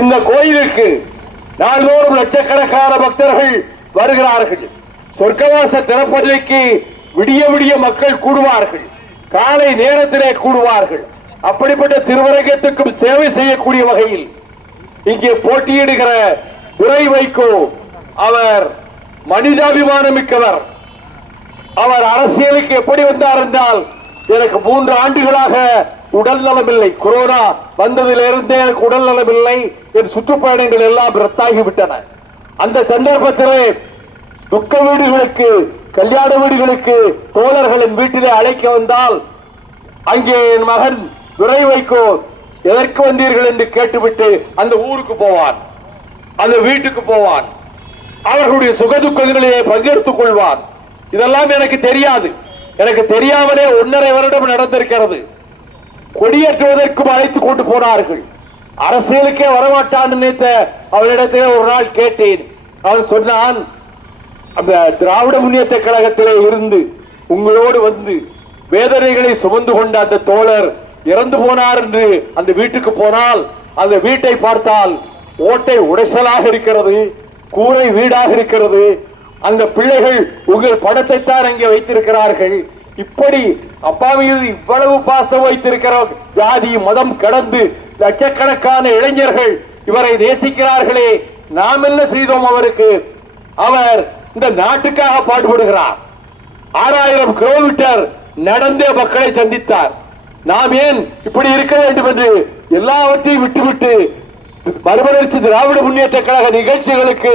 இந்த கோயிலுக்கு நாள்தோறும் லட்சக்கணக்கான பக்தர்கள் வருகிறார்கள். சொர்க்கவாச திறப்பதற்கு விடிய விடிய மக்கள் கூடுவார்கள், காலை நேரத்திலே கூடுவார்கள். அப்படிப்பட்ட திருவரங்கத்துக்கும் சேவை செய்யக்கூடிய வகையில் இங்கே போட்டியிடுகிற துரை வைகோ அவர் மனிதாபிமானம் மிக்கவர். அவர் அரசியலுக்கு எப்படி வந்தார் என்றால், எனக்கு 3 ஆண்டுகளாக உடல் நலமில்லை, கொரோனா வந்ததிலிருந்தே எனக்கு உடல் நலமில்லை, என் சுற்றுப்பயணங்கள் எல்லாம் ரத்தாகிவிட்டன. அந்த சந்தர்ப்பத்திலே துக்க வீடுகளுக்கு, கல்யாண வீடுகளுக்கு தோழர்களின் வீட்டிலே அழைக்க வந்தால் அங்கே என் மகன் துரை வைகோ எதற்கு வந்தீர்கள் என்று கேட்டுவிட்டு அந்த ஊருக்கு போவான், அந்த வீட்டுக்கு போவான், அவர்களுடைய சுகதுக்கங்களிலே பங்கெடுத்துக் கொள்வான். இதெல்லாம் எனக்கு தெரியாது. எனக்கு தெரியாமலே 1.5 வருடம் நடந்திருக்கிறது. கொடியேற்றுவதற்கும் அழைத்துக் கொண்டு போனார்கள். அரசியலுக்கே வரமாட்டான் நினைத்த அவனிடத்திலே ஒரு நாள் கேட்டேன். அவன் சொன்னான், அந்த திராவிட முன்னேற்ற கழகத்திலே இருந்து உங்களோடு வந்து வேதனைகளை சுமந்து கொண்ட அந்த தோழர் இறந்து போனார் என்று அந்த வீட்டுக்கு போனால் அந்த வீட்டை பார்த்தால் ஓட்டை உடைசலாக இருக்கிறது, கூரை வீடாக இருக்கிறது, அந்த பிள்ளைகள் உங்கள் படத்தை தான் அங்கே வைத்திருக்கிறார்கள். இப்படி அப்பா மீது இவ்வளவு பாசம் வைத்திருக்கிற ஜாதி மதம் கடந்து லட்சக்கணக்கான இளைஞர்கள் இவரை நேசிக்கிறார்களே, நாம் என்ன செய்தோம் அவருக்கு? அவர் இந்த நாட்டுக்காக பாடுபடுகிறார். 6000 கிலோமீட்டர் நடந்தே மக்களை சந்தித்தார். நாம் ஏன் இப்படி இருக்க வேண்டும் என்று எல்லாவற்றையும் விட்டுவிட்டு மறுமலர்ச்சி திராவிட முன்னேற்ற கழக நிகழ்ச்சிகளுக்கு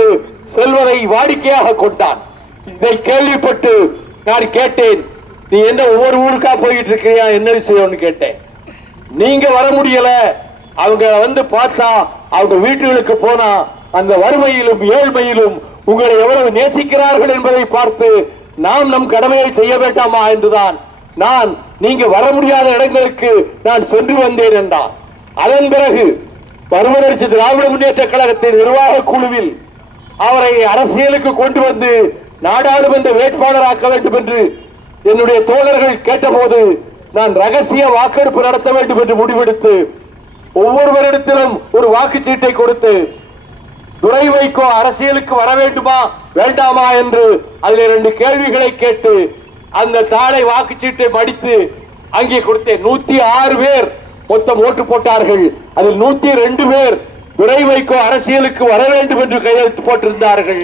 செல்வதை வாடிக்கையாக கொண்டான். இதை கேள்விப்பட்டு நான் கேட்டேன், நீ என்ன ஒவ்வொரு ஊருக்கா போயிட்டு இருக்கியா, என்ன விஷயம்னு கேட்டேன். நீங்க வர முடியல, அவங்க வந்து பார்த்தா அவங்க வீட்டுகளுக்கு போனா அந்த வறுமையிலும் ஏழ்மையிலும் உங்களை எவ்வளவு நேசிக்கிறார்கள் என்பதை பார்த்து நாம் நம் கடமையை செய்ய வேண்டாமா என்றுதான் நான் நீங்க வர முடியாத இடங்களுக்கு நான் சென்று வந்தேன் என்றான். அதன் பிறகு மறுமலர்ச்சி திராவிட முன்னேற்ற கழகத்தின் நிர்வாக குழுவில் அவரை அரசியலுக்கு கொண்டு வந்து நாடாளுமன்ற வேட்பாளராக்க வேண்டும் என்று என்னுடைய தோழர்கள் கேட்டபோது நான் ரகசிய வாக்கெடுப்பு நடத்த வேண்டும் என்று முடிவெடுத்து ஒவ்வொருவரிடத்திலும் ஒரு வாக்குச்சீட்டை கொடுத்து துரை வைகோ அரசியலுக்கு வர வேண்டுமா வேண்டாமா என்று அதில் 2 கேள்விகளை கேட்டு அந்த தாளை வாக்குச்சீட்டை மடித்து அங்கே கொடுத்தேன். 106 பேர் மொத்தம் ஓட்டு போட்டார்கள். அதில் 102 பேர் துரை வைகோ அரசியலுக்கு வர வேண்டும் என்று கையெழுத்து போட்டிருந்தார்கள்.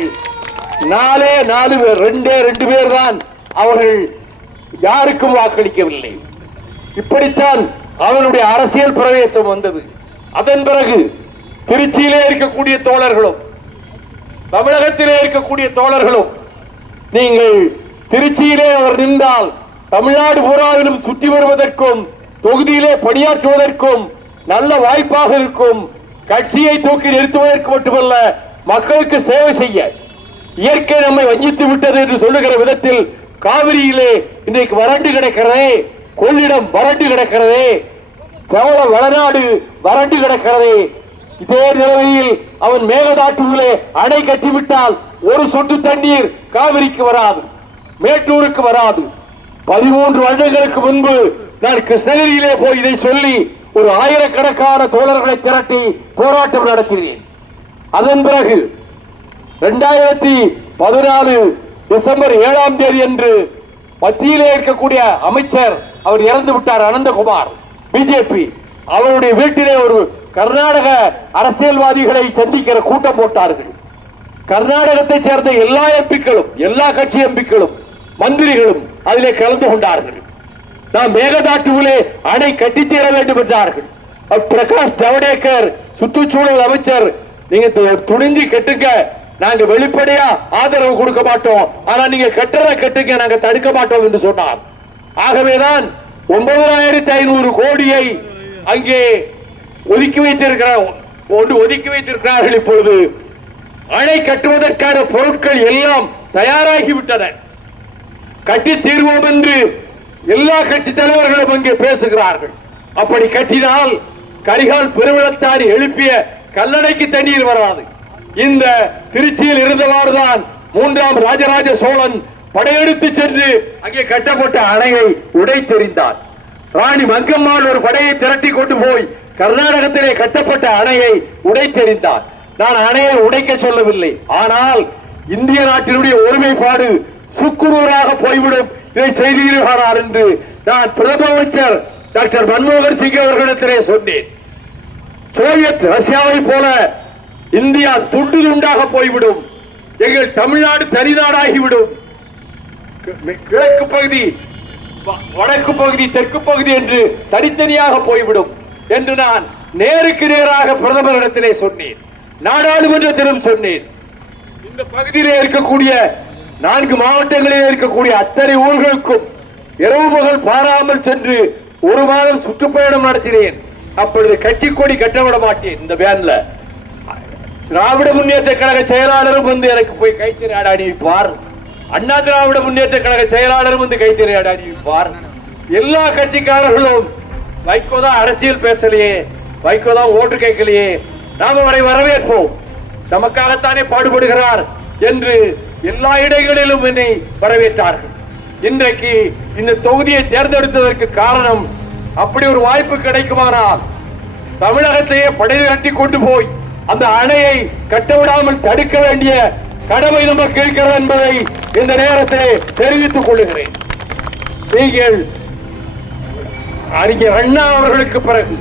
4 பேர் 2 பேர் தான் அவர்கள் யாருக்கும் வாக்களிக்கவில்லை. இப்படித்தான் அவனுடைய அரசியல் பிரவேசம் வந்தது. அதன் பிறகு திருச்சியிலே இருக்கக்கூடிய தோழர்களும் தமிழகத்திலே இருக்கக்கூடிய தோழர்களும், நீங்கள் திருச்சியிலே அவர் நின்றால் தமிழ்நாடு பூராவிலும் சுற்றி வருவதற்கும் தொகுதியிலே பணியாற்றுவதற்கும் நல்ல வாய்ப்பாக இருக்கும், கட்சியை தூக்கி நிறுத்துவதற்கு மட்டுமல்ல மக்களுக்கு சேவை செய்ய, இயற்கை நம்மை வஞ்சித்து விட்டது என்று சொல்லுகிற விதத்தில் காவிரியிலே இன்றைக்கு வறண்டு கிடக்கிறதே, கொள்ளிடம் வறண்டு கிடக்கிறதே, பிரபல வளநாடு வறண்டு கிடக்கிறதே, இதே நிலைமையில் அவன் மேகதாட்டுவிலே அணை கட்டிவிட்டால் ஒரு சொட்டு தண்ணீர் காவிரிக்கு வராது, மேட்டூருக்கு வராது. 13 வருடங்களுக்கு முன்பு நான் கிருஷ்ணகிரியிலே போய் இதை சொல்லி ஒரு 1000கணக்கான தோழர்களை திரட்டி போராட்டம் நடத்தினேன். அதன் பிறகு 2014 டிசம்பர் 7ஆம் தேதி அன்று மத்தியிலே இருக்கக்கூடிய அமைச்சர் அவர் இறந்து விட்டார், அனந்தகுமார், பிஜேபி. அவருடைய வீட்டிலே ஒரு கர்நாடக அரசியல்வாதிகளை சந்திக்கிற கூட்டம் போட்டார்கள். கர்நாடகத்தை சேர்ந்த எல்லா எம்பிக்களும், எல்லா கட்சி எம்பிக்களும், மந்திரிகளும் அதிலே கலந்து கொண்டார்கள். நாம் மேகதாட்டுவிலே அணை கட்டித்தீர வேண்டும் என்றார்கள். பிரகாஷ் ஜவடேகர் சுற்றுச்சூழல் அமைச்சர், நீங்க துணிஞ்சு கட்டுங்க, நாங்க வெளிப்படையா ஆதரவு கொடுக்க மாட்டோம், ஆனா நீங்க கட்டுறத கட்டுங்க, நாங்க தடுக்க மாட்டோம் என்று சொன்னார். ஆகவேதான் 9500 கோடியை அங்கே ஒதுக்கி வைத்திருக்கிறார்கள். இப்பொழுது அணை கட்டுவதற்கான பொருட்கள் எல்லாம் தயாராகிவிட்டன. கட்டி தீர்வோம் என்று எல்லா கட்சி தலைவர்களும் அங்கே பேசுகிறார்கள். அப்படி கட்டினால் கரிகால் பெருவிழத்தாரி எழுப்பிய கல்லணைக்கு தண்ணீர் வராது. இந்த திருச்சியில் இருந்தவாறுதான் 3ஆம் ராஜராஜ சோழன் படையெடுத்து சென்று அங்கே கட்டப்பட்ட அணையை உடைத்தெறிந்தார். ராணி மங்கம்மாள் ஒரு படையை திரட்டி கொண்டு போய் கர்நாடகத்திலே கட்டப்பட்ட அணையை உடைத்தெறிந்தார். நான் அணையை உடைக்க சொல்லவில்லை, ஆனால் இந்திய நாட்டினுடைய ஒருமைப்பாடு சுக்குநூறாக போய்விடும், இதை செய்திருக்கிறார் என்று நான் பிரதம அமைச்சர் டாக்டர் மன்மோகன் சிங் அவர்களிடத்திலே சொன்னேன். சோவியத் ரஷ்யாவை போல இந்தியா துண்டு துண்டாக போய்விடும், எங்கள் தமிழ்நாடு தனிநாடாகிவிடும், கிழக்கு பகுதி வடக்கு பகுதி தெற்கு பகுதி என்று தனித்தனியாக போய்விடும் என்று நான் நேருக்கு நேராக பிரதமரிடத்திலே சொன்னேன், நாடாளுமன்றத்திலும் சொன்னேன். இந்த பகுதியிலே இருக்கக்கூடிய 4 மாவட்டங்களிலே இருக்கக்கூடிய அத்தனை ஊர்களுக்கும் இரவு பகல் பாராமல் சென்று 1 மாதம் சுற்றுப்பயணம் நடத்தினேன். அப்பொழுது கட்சி கொடி கட்டவிட மாட்டேன். இந்த வேன்ல திராவிட முன்னேற்ற கழக செயலாளரும் வந்து எனக்கு போய் கைத்தறி அணிவிப்பார், அண்ணா திராவிட முன்னேற்ற கழக செயலாளரும் வந்து கைத்தறி அணிவிப்பார். எல்லா கட்சிக்காரர்களும் வைகோதான் அரசியல் பேசலையே, வைகோதான் ஓட்டு கேட்கலையே, நாம அவரை வரவேற்போம், நமக்காகத்தானே பாடுபடுகிறார் என்று எல்லா இடங்களிலும் என்னை வரவேற்றார்கள். இன்றைக்கு இந்த தொகுதியை தேர்ந்தெடுத்ததற்கு காரணம், அப்படி ஒரு வாய்ப்பு கிடைக்குமானால் தமிழகத்தையே படை திரட்டி கொண்டு போய் அந்த அணையை கட்டவிடாமல் தடுக்க வேண்டிய கடமை நமக்கு இருக்கிறது என்பதை இந்த நேரத்தில் தெரிவித்துக் கொள்கிறேன். நீங்கள் அறிஞர் அண்ணா அவர்களுக்கு பிறகு,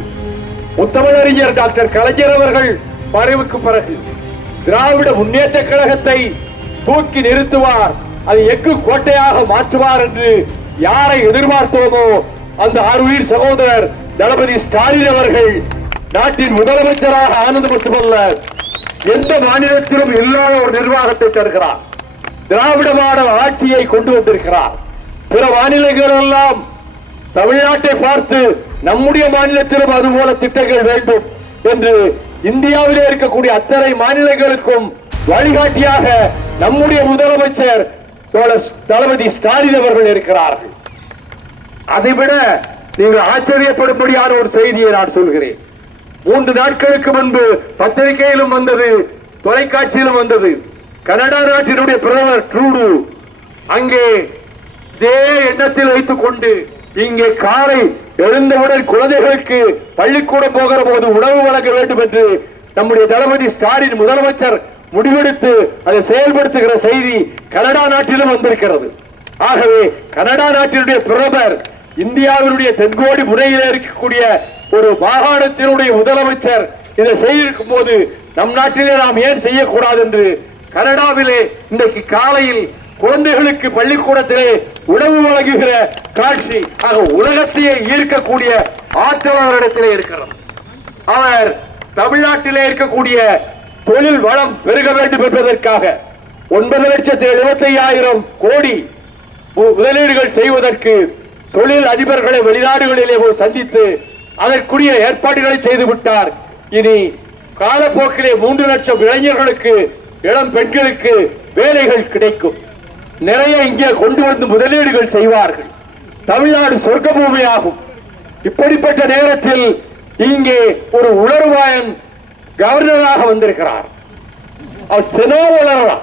முத்தமிழறிஞர் டாக்டர் கலைஞர் அவர்கள் மறைவுக்கு பிறகு திராவிட முன்னேற்ற கழகத்தை தூக்கி நிறுத்துவார், அதை எஃகு கோட்டையாக மாற்றுவார் என்று யாரை எதிர்பார்த்தோமோ அந்த ஆறுயிர் சகோதரர் தளபதி ஸ்டாலின் அவர்கள் நாட்டின் முதலமைச்சராக ஆனது மட்டுமல்ல, எந்த மாநிலத்திலும் இல்லாத ஒரு நிர்வாகத்தை தருகிறார். திராவிட மாடல் ஆட்சியை கொண்டு வந்திருக்கிறார். பிற மாநிலங்கள் எல்லாம் தமிழ்நாட்டை பார்த்து நம்முடைய மாநிலத்திலும் அதுபோல திட்டங்கள் வேண்டும் என்று இந்தியாவிலே இருக்கக்கூடிய அத்தனை மாநிலங்களுக்கும் வழிகாட்டியாக நம்முடைய முதலமைச்சர் தளபதி ஸ்டாலின் அவர்கள் இருக்கிறார்கள். அதைவிட நீங்கள் ஆச்சரியப்படும்படியான ஒரு செய்தியை நான் சொல்கிறேன். 3 நாட்களுக்கு முன்பு பத்திரிகையிலும் வந்தது, தொலைக்காட்சியிலும் வந்தது. கனடா நாட்டினுடைய பிரதமர் ட்ரூடு அங்கே இதே எண்ணத்தில் வைத்துக் கொண்டு இங்கே காலை எழுந்தவுடன் குழந்தைகளுக்கு பள்ளிக்கூடம் போகிற போது உணவு வழங்க வேண்டும் என்று நம்முடைய தளபதி ஸ்டாலின் முதலமைச்சர் முடிவெடுத்து அதை செயல்படுத்துகிற செய்தி கனடா நாட்டிலும் வந்திருக்கிறது. ஆகவே கனடா நாட்டினுடைய பிரதமர் இந்தியாவினுடைய தென்கோடி முறையில் இருக்கக்கூடிய ஒரு மாகாணத்தினுடைய முதலமைச்சர் இதை செய்திருக்கும் போது நம் நாட்டிலே நாம் ஏன் செய்யக்கூடாது என்று கனடாவிலே இன்றைக்கு காலையில் குழந்தைகளுக்கு பள்ளிக்கூடத்திலே உணவு வழங்குகிற காட்சி உலகத்தையே ஈர்க்கக்கூடிய ஆற்றல் அவரிடத்திலே இருக்கிறது. அவர் தமிழ்நாட்டிலே இருக்கக்கூடிய தொழில் வளம் பெருக வேண்டும் என்பதற்காக 9,75,000 கோடி முதலீடுகள் செய்வதற்கு தொழில் அதிபர்களை வெளிநாடுகளிலே சந்தித்து அதற்குரிய ஏற்பாடுகளை செய்து விட்டார். இனி காலப்போக்கிலே 3 லட்சம் இளைஞர்களுக்கு, இளம் பெண்களுக்கு வேலைகள் கிடைக்கும். நிறைய இங்கே கொண்டு வந்து முதலீடுகள் செய்வார்கள். தமிழ்நாடு சொர்க்க பூமியாகும். இப்படிப்பட்ட நேரத்தில் இங்கே ஒரு உணர்வாயன் கவர்னராக வந்திருக்கிறார். அவர்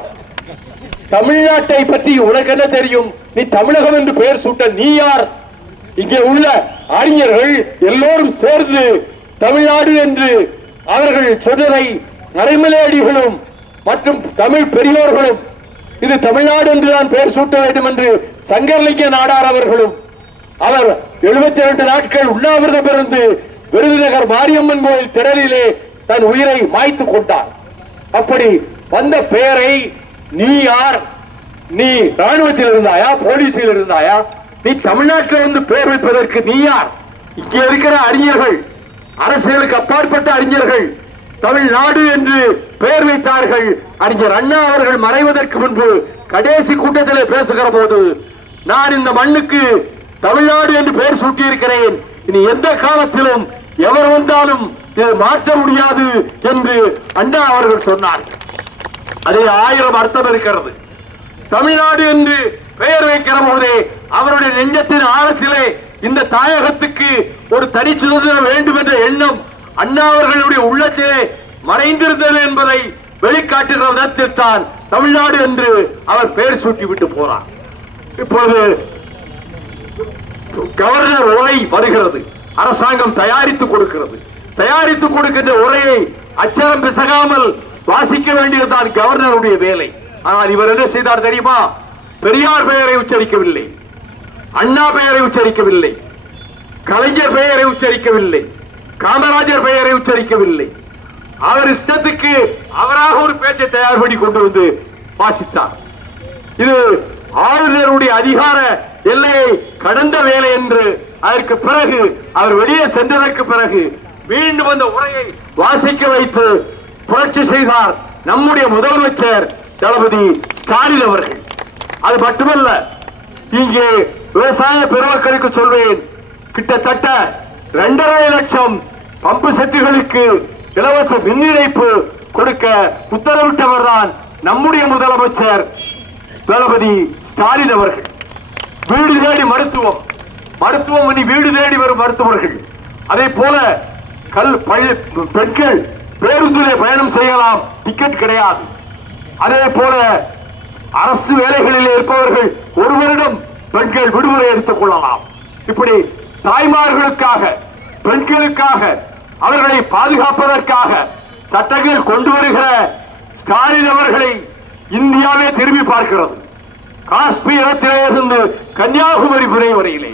தமிழ்நாட்டை பற்றி உனக்கு என்ன தெரியும்? நீ தமிழகம் என்று பெயர் சூட்ட நீ யார்? இங்கே உள்ள அறிஞர்கள் எல்லோரும் சேர்ந்து தமிழ்நாடு என்று அவர்கள் சொன்னதை நரைமலையடிகளும் மற்றும் தமிழ் பெரியோர்களும் இது தமிழ்நாடு என்று தான் பெயர் சூட்ட வேண்டும் என்று சங்கரலிங்க நாடார் அவர்களும் அவர் 72 நாட்கள் உண்ணாவிரதம் இருந்து விருதுநகர் மாரியம்மன் கோயில் திடலிலே தன் உயிரை மாய்த்து கொண்டார். அப்படி வந்த பெயரை நீ யார்? நீ ராணுவத்தில் இருந்தாயா, போலீஸில் இருந்தாயா? நீ தமிழ்நாட்டில் வந்து பெயர் வைப்பதற்கு நீ யார்? இங்கே இருக்கிற அறிஞர்கள், அரசியலுக்கு அப்பாற்பட்ட அறிஞர்கள் தமிழ்நாடு என்று பெயர் வைத்தார்கள். அறிஞர் அண்ணா அவர்கள் மறைவதற்கு முன்பு கடைசி கூட்டத்திலே பேசுகிற போது நான் இந்த மண்ணுக்கு தமிழ்நாடு என்று பெயர் சூட்டி இருக்கிறேன், இனி எந்த காலத்திலும் எவர் வந்தாலும் இதை மாற்ற முடியாது என்று அண்ணா அவர்கள் சொன்னார்கள். அதில் 1000 அர்த்தம் இருக்கிறது. தமிழ்நாடு என்று பெயர் வைக்கிற போதே அவருடைய நெஞ்சத்தின் ஆழத்திலே இந்த தாயகத்துக்கு ஒரு தனி சுதந்திரம் வேண்டும் என்ற எண்ணம் அண்ணா அவர்களுடைய உள்ளத்திலே மறைந்திருந்தது என்பதை வெளிக்காட்டுகிற விதத்தில் தான் தமிழ்நாடு என்று அவர் பெயர் சூட்டி விட்டு போறார். இப்போது கவர்னர் உரை வருகிறது, அரசாங்கம் தயாரித்து கொடுக்கிறது. தயாரித்துக் கொடுக்கின்ற உரையை அச்சரம் பிசகாமல் வாசிக்க வேண்டியதுதான் கவர்னருடைய வேலை. ஆனால் இவர் என்ன செய்தார் தெரியுமா? பெரியார் பெயரை உச்சரிக்கவில்லை, அண்ணா பெயரை உச்சரிக்கவில்லை, கலைஞர் பெயரை உச்சரிக்கவில்லை, காமராஜர் பெயரை உச்சரிக்கவில்லை. அவர் இஷ்டத்துக்கு அவராக ஒரு பேச்சை தயார் பண்ணி கொண்டு வந்து வாசித்தார். இது ஆளுநருடைய அதிகார எல்லையை கடந்த வேலை என்று அதற்கு பிறகு அவர் வெளியே சென்றதற்கு பிறகு மீண்டும் அந்த உரையை வாசிக்க வைத்து புரட்சி செய்தார் நம்முடைய முதலமைச்சர் தளபதி ஸ்டாலின் அவர்கள். அது மட்டுமல்ல, இங்கே விவசாய பெருமக்களுக்கு சொல்வேன், கிட்டத்தட்ட 2.5 லட்சம் பம்பு செட்டுகளுக்கு இலவச மின் இணைப்பு கொடுக்க உத்தரவிட்டவர் தான் நம்முடைய முதலமைச்சர் தளபதி ஸ்டாலின் அவர்கள். வீடு தேடி மருத்துவம் வீடு தேடி வரும் மருத்துவர்கள், அதே போல பெண்கள் பேருந்திலே பயணம் செய்யலாம், டிக்கெட் கிடையாது. அதே போல அரசு வேலைகளில் இருப்பவர்கள் ஒரு வருடம் பெண்கள் விடுமுறை எடுத்துக் கொள்ளலாம். இப்படி தாய்மார்களுக்காக, பெண்களுக்காக, அவர்களை பாதுகாப்பதற்காக சட்டங்கள் கொண்டு வருகிற ஸ்டாலின் அவர்களை இந்தியாவே திரும்பி பார்க்கிறது. காஷ்மீரத்திலே இருந்து கன்னியாகுமரி புரை வரையிலே,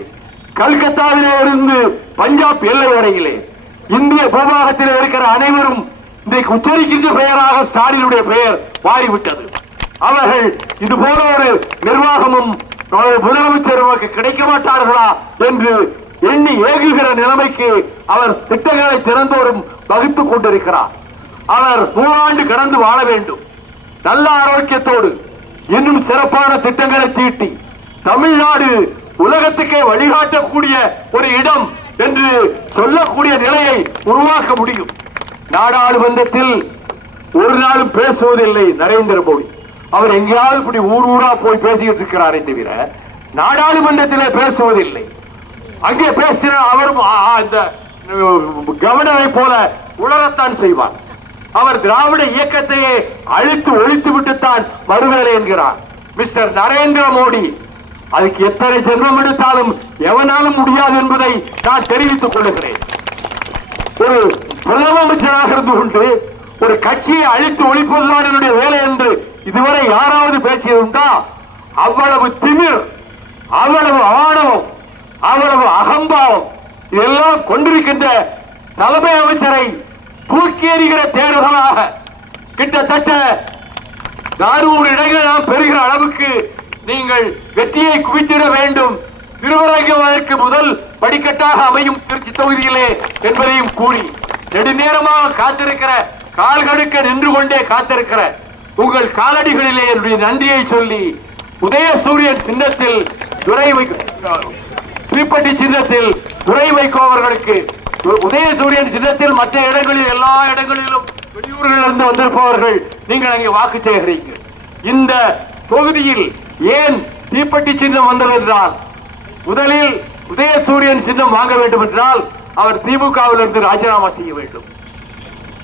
கல்கத்தாவிலே இருந்து பஞ்சாப் எல்லை வரையிலே இந்திய பூபாகத்தில் இருக்கிற அனைவரும் இன்றைக்கு உச்சரிக்கின்ற பெயராக ஸ்டாலினுடைய பெயர் மாறிவிட்டது. அவர்கள் இது போல ஒரு நிர்வாகமும் முதலமைச்சர் கிடைக்க மாட்டார்களா என்று எண்ணி ஏகுகிற நிலைமைக்கு அவர் திட்டங்களை திறந்தோறும் வகுத்துக் கொண்டிருக்கிறார். அவர் 100 ஆண்டு கடந்து வாழ வேண்டும், நல்ல ஆரோக்கியத்தோடு இன்னும் சிறப்பான திட்டங்களை தீட்டி தமிழ்நாடு உலகத்துக்கே வழிகாட்டக்கூடிய ஒரு இடம் என்று சொல்லக்கூடிய நிலையை உருவாக்க முடியும். நாடாளுமன்றத்தில் ஒரு நாளும் பேசுவதில்லை நரேந்திர மோடி. அவர் எங்கேயாவது இப்படி ஊரா போய் பேசிக்கிட்டு இருக்கிறாரே தவிர நாடாளுமன்றத்திலே பேசுவதில்லை. அங்கே பேசின அவரும் கவர்னரை போல உளரத்தான் செய்வார். அவர் திராவிட இயக்கத்தையே அழித்து ஒழித்து விட்டுத்தான் வருவேன் என்கிறார் மிஸ்டர் நரேந்திர மோடி. அதுக்கு எத்தனை ஜென்மம் எடுத்தாலும் எவனாலும் முடியாது என்பதை நான் தெரிவித்துக் கொள்கிறேன். ஒரு பிரதம அமைச்சராக இருந்து கொண்டு ஒரு கட்சியை அழித்து ஒழிப்பதுதான் என்னுடைய வேலை என்று இதுவரை யாராவது பேசியதுண்டா? அவ்வளவு திமிர், அவ்வளவு ஆணவம், அவ்வளவு அகம்பாவம் இதெல்லாம் கொண்டிருக்கின்ற தலைமை அமைச்சரை தூக்கி எறிகிற தேர்தலாக கிட்டத்தட்ட 400 இடங்கள் நாம் பெறுகிற அளவுக்கு நீங்கள் வெற்றியை குவித்திட வேண்டும். திருவரங்கம் அதற்கு முதல் படிக்கட்டாக அமையும் திருச்சி தொகுதியிலே என்பதையும் கூறி நெடுநேரமாக காத்திருக்கிற, கால்கடுக்க நின்று கொண்டே காத்திருக்கிற உங்கள் காலடிகளிலே என்னுடைய நன்றியை சொல்லி உதயசூரியன் சின்னத்தில் தீப்பெட்டி சின்னத்தில் துரை வைகோ அவர்களுக்கு, உதயசூரியன் சின்னத்தில் மற்ற இடங்களில் எல்லா இடங்களிலும் வெளியூர்களில் இருந்து வந்திருப்பவர்கள் நீங்கள் அங்கே வாக்கு சேகரிங்க. இந்த தொகுதியில் ஏன் தீப்பெட்டி சின்னம் வந்தது என்றால், முதலில் உதயசூரியன் சின்னம் வாங்க வேண்டும் என்றால் அவர் திமுகவில் இருந்து ராஜினாமா செய்ய வேண்டும்.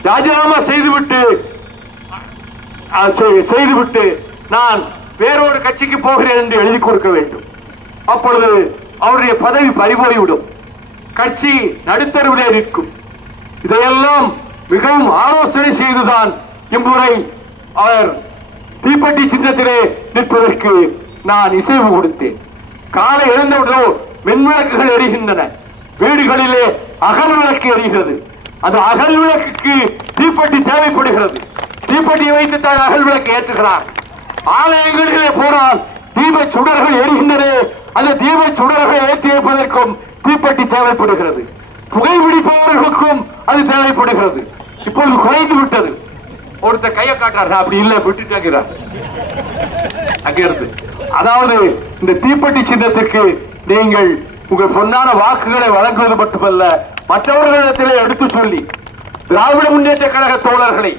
ராஜினாமா செய்துவிட்டு நான் வேறொரு கட்சிக்கு போகிறேன் என்று எழுதி கொடுக்க வேண்டும். அப்பொழுது அவருடைய பதவி பறிபோய்விடும், கட்சி நடுத்தருவிலே நிற்கும். இதையெல்லாம் மிகவும் ஆலோசனை செய்துதான் இம்முறை அவர் தீப்பெட்டி சின்னத்திலே நிற்பதற்கு நான் இசைவு கொடுத்தேன். காலை எழுந்தவுடனே மின்விளக்குகள் எரிகின்றன, வீடுகளிலே அகல் விளக்கு எரிகிறது. அந்த அகல் விளக்குக்கு தீப்பெட்டி தேவைப்படுகிறது. தீப்பெட்டியை வைத்துத்தான் அகல் விளக்கு ஏற்றுகிறார். ஆலயங்களிலே போனால் தீப சுடர்கள் எரிகின்றன. அந்த தீப சுடர்களை ஏற்றி வைப்பதற்கும் தீப்பெட்டி தேவைப்படுகிறது. புகைப்பிடிப்பவர்களுக்கும் அது தேவைப்படுகிறது. இப்பொழுது குறைந்து விட்டது. ஒருத்தர் கையை காட்டுறாரு, அப்படி இல்லை விட்டுட்டாங்க அங்கிருந்து. அதாவது இந்த தீப்பெட்டி சின்னத்துக்கு நீங்கள் உங்கள் பொன்னான வாக்குகளை வழங்குவது மட்டுமல்ல, மற்றவர்களிடத்திலே எடுத்து சொல்லி திராவிட முன்னேற்ற கழக தோழர்களை,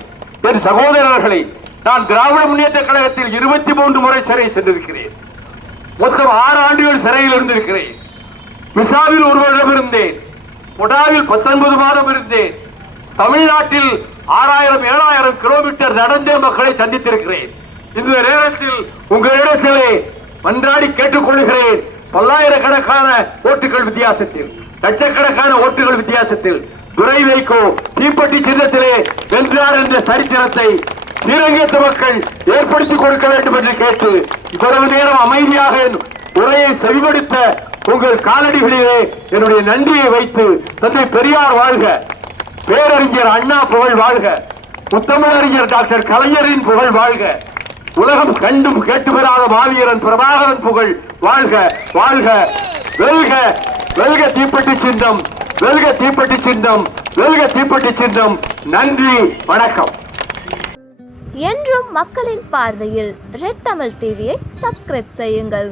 என் சகோதரர்களை, நான் திராவிட முன்னேற்ற கழகத்தில் 23 முறை சிறை சென்றிருக்கிறேன். மொத்தம் 6 ஆண்டுகள் சிறையில் இருந்திருக்கிறேன். மிசாவில் 1 வருடம் இருந்தேன். முடாவில் 19 மாதம் இருந்தேன். தமிழ்நாட்டில் 6000-7000 கிலோமீட்டர் நடந்தே மக்களை சந்தித்திருக்கிறேன். இந்த நேரத்தில் உங்களிடத்திலே மன்றாடி கேட்டுக் கொள்கிறேன், பல்லாயிரக்கணக்கான ஓட்டுகள் வித்தியாசத்தில், லட்சக்கணக்கான ஓட்டுகள் வித்தியாசத்தில் துரை வைகோ தீப்பெட்டி சின்னத்திலே வென்றார் என்ற சரித்திரத்தை ஸ்ரீரங்கத்து மக்கள் ஏற்படுத்திக் கொடுக்க வேண்டும் என்று கேட்டு இவ்வளவு நேரம் அமைதியாக உரையை செவிமடுத்த உங்கள் காலடிகளிலே என்னுடைய நன்றியை வைத்து தந்தை பெரியார் வாழ்க, பேரறிஞர் அண்ணா புகழ் வாழ்க, முத்தமிழறிஞர் டாக்டர் கலைஞரின் புகழ் வாழ்க, உலகம் கண்டும் கேட்டு பெறாத மாவீரன் பிரபாகரன் புகழ் வாழ்க வாழ்க, வெல்க வெல்க தீப்பெட்டி சின்னம், வெல்க தீப்பெட்டி சின்னம், வெல்க தீப்பெட்டி சின்னம். நன்றி, வணக்கம். என்றும் மக்களின் பார்வையில் ரெட் தமிழ் டிவியை சப்ஸ்கிரைப் செய்யுங்கள்.